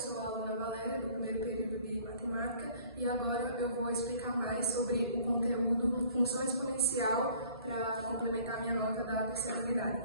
sou a aluna Valéria, do primeiro período de matemática, e agora eu vou explicar mais sobre o conteúdo função exponencial para complementar minha nota da terceira unidade.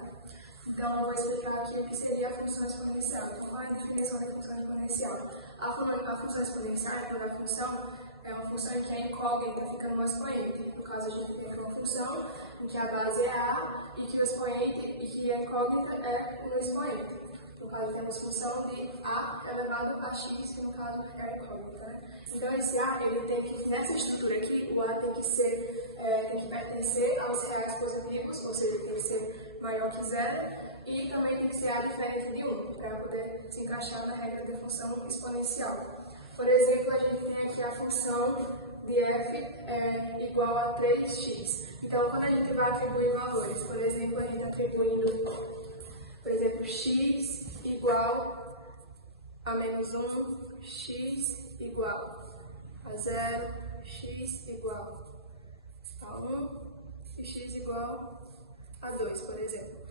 Então, eu vou explicar aqui o que seria a função exponencial. Qual é a definição da função exponencial? A função exponencial, a função, é uma função em que a incógnita fica no expoente. No caso, a gente tem uma função em que a base é a e que o expoente e que a incógnita é no expoente. No caso, temos função de a elevado a x, que no caso é a incógnita. Né? Então, esse a, ele tem que, nessa estrutura aqui, o a tem que pertencer aos reais positivos, ou seja, tem que ser maior que zero, e também tem que ser a diferente de 1, para poder se encaixar na regra da função exponencial. Por exemplo, a gente tem aqui a função de f igual a 3x. Então, quando a gente vai atribuir valores, por exemplo, a gente atribuindo, por exemplo, x igual a menos 1, x igual a 0, x igual a 1 e x igual a 2, por exemplo.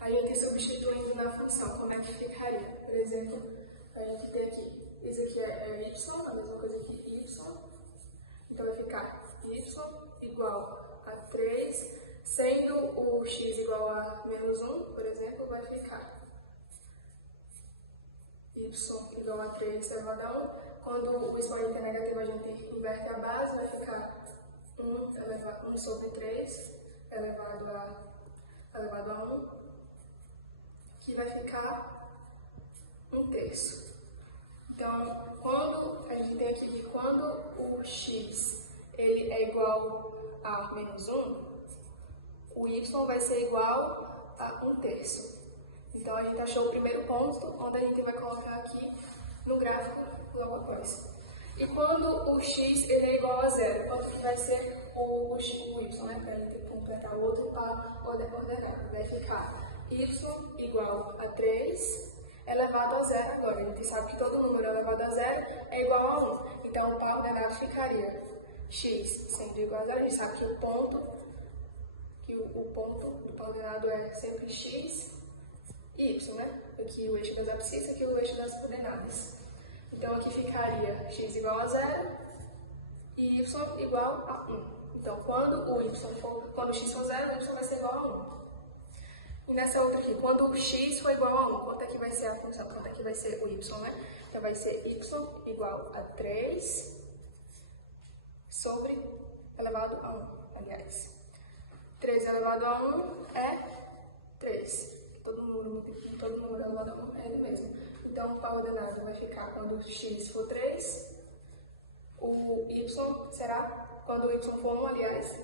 A gente substituindo na função, como é que ficaria? Por exemplo, a gente tem aqui, isso aqui é y, a mesma coisa que y, então vai ficar y igual a 3, sendo o x igual a menos 1, por exemplo, vai ficar y igual a 3 elevado a 1. Quando o expoente é negativo, a gente inverte a base, vai ficar 1 sobre 3 elevado a 1, que vai ficar 1/3. Então, quando a gente tem aqui que quando o x ele é igual a menos 1, o y vai ser igual a 1/3. Então, a gente achou o primeiro ponto, onde a gente vai colocar aqui no gráfico logo após. E quando o x ele é igual a 0, quanto que vai ser o y, né? Para a gente completar o outro para ordenar. Vai ficar y igual a 3 elevado a 0 agora. A gente sabe que todo número elevado a 0 é igual a 1. Então, o par ordenado ficaria x sendo igual a 0. A gente sabe que o ponto do par ordenado é sempre x e y, né? Aqui o eixo das abscissas, aqui o eixo das coordenadas. Então, aqui ficaria x igual a 0 e y igual a 1. Então, quando o x for 0, o y vai ser igual a 1. E nessa outra aqui, quando o x for igual a 1, quanto é que vai ser a função? Quanto é que vai ser o y, né? Então, vai ser y igual a 3 sobre elevado a 1, aliás. 3 elevado a 1 é 3. Todo número elevado a 1 é ele mesmo. Então, o par ordenado vai ficar quando o x for 3, o y será, quando o y for 1, aliás,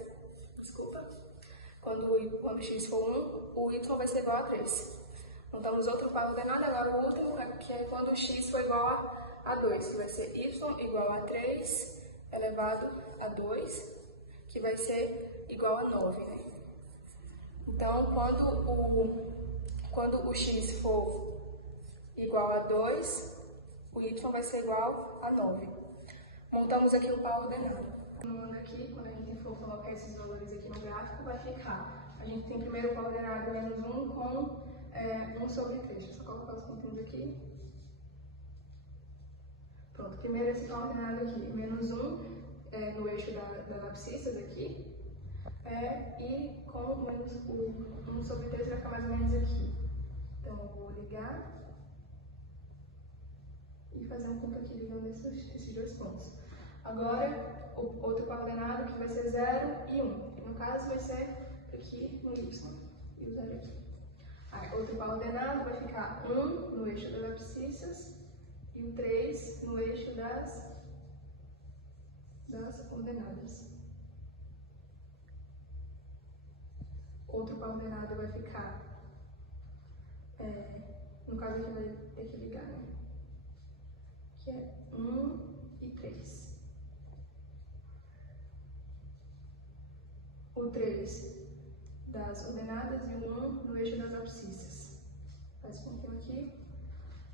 desculpa, quando x for 1, o y vai ser igual a 3. Então, temos outro par ordenado, agora o último, que é quando o x for igual a 2, que vai ser y igual a 3 elevado a 2, que vai ser igual a 9, né? Então, quando o x for igual a 2, o y vai ser igual a 9. Montamos aqui o par ordenado. Aqui, quando a gente for colocar esses valores aqui no gráfico, vai ficar. A gente tem primeiro o par ordenado menos 1 com 1 sobre 3. Deixa eu só colocar os pontinhos aqui. Pronto, primeiro esse par ordenado aqui, menos 1 no eixo das abscissas aqui. E com menos 1 sobre 3 vai ficar mais ou menos aqui. Então, eu vou ligar e fazer um ponto aqui ligando esses dois pontos. Agora, o outro par ordenado que vai ser 0 e 1. E no caso vai ser aqui no y e o 0 aqui. Aí, outro par ordenado vai ficar 1 no eixo das abscissas e o 3 no eixo das ordenadas. Outro par ordenado vai ficar, no caso aqui vai ter que ligar, né? Que é 1 e 3. O 3 das ordenadas e o 1 no eixo das abscissas. Faz um pontinho aqui.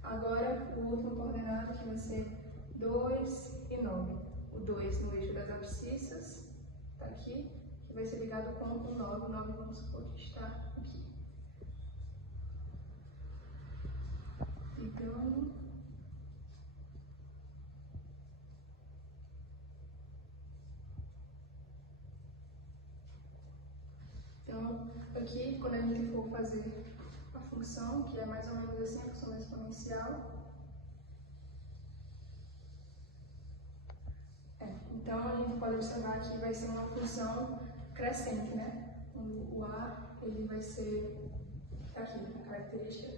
Agora, o último par ordenado que vai ser 2 e 9. O 2 no eixo das abscissas, tá aqui, que vai ser ligado com o 9. O 9 vamos supor que está aqui. Ligando aqui, quando a gente for fazer a função, que é mais ou menos assim, a função exponencial. Então, a gente pode observar que vai ser uma função crescente, né? O A, ele vai ser, aqui, a característica,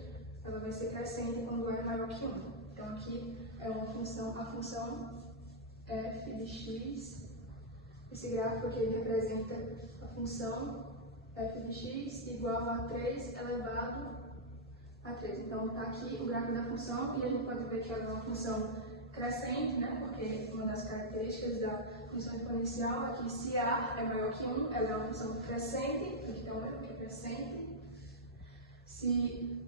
ela vai ser crescente quando o A é maior que 1. Então, aqui é uma função, a função f de x. Esse gráfico aqui ele representa a função f de x igual a 3 elevado a 3. Então, está aqui o gráfico da função e a gente pode ver que ela é uma função crescente, né? Porque uma das características da função exponencial é que se a é maior que 1, ela é uma função crescente, então é crescente. Se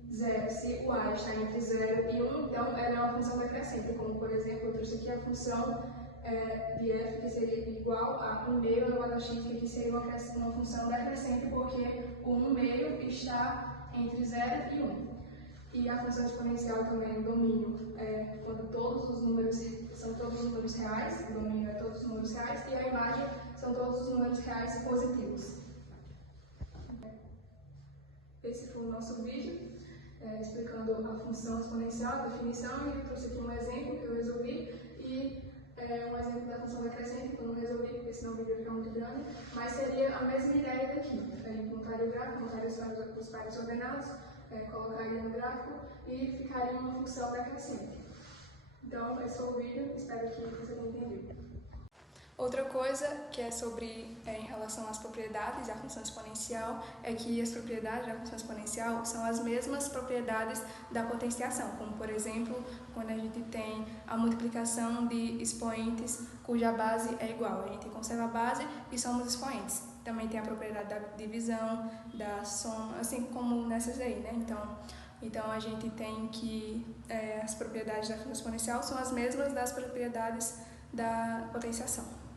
o a está entre 0 e 1, então ela é uma função decrescente, como por exemplo, eu trouxe aqui a função de f que seria igual a 1 meio elevado a x, que aqui seria uma função decrescente, porque o 1 meio está entre 0 e 1. E a função exponencial também, o domínio, quando todos os números são todos os números reais, o domínio é todos os números reais, e a imagem são todos os números reais positivos. Esse foi o nosso vídeo, explicando a função exponencial, a definição, e eu trouxe aqui um exemplo que eu resolvi, e um exemplo da função decrescente, que eu não resolvi, porque senão o vídeo fica muito grande, mas seria a mesma ideia daqui. A gente montaria o gráfico, montaria os pares ordenados, colocaria no gráfico e ficaria uma função decrescente. Então, esse foi o vídeo, espero que você tenha entendido. Outra coisa que é sobre, em relação às propriedades da função exponencial, é que as propriedades da função exponencial são as mesmas propriedades da potenciação, como por exemplo, quando a gente tem a multiplicação de expoentes cuja base é igual, a gente conserva a base e soma os expoentes. Também tem a propriedade da divisão, da soma, assim como nessas aí, né? Então a gente tem que as propriedades da função exponencial são as mesmas das propriedades da potenciação.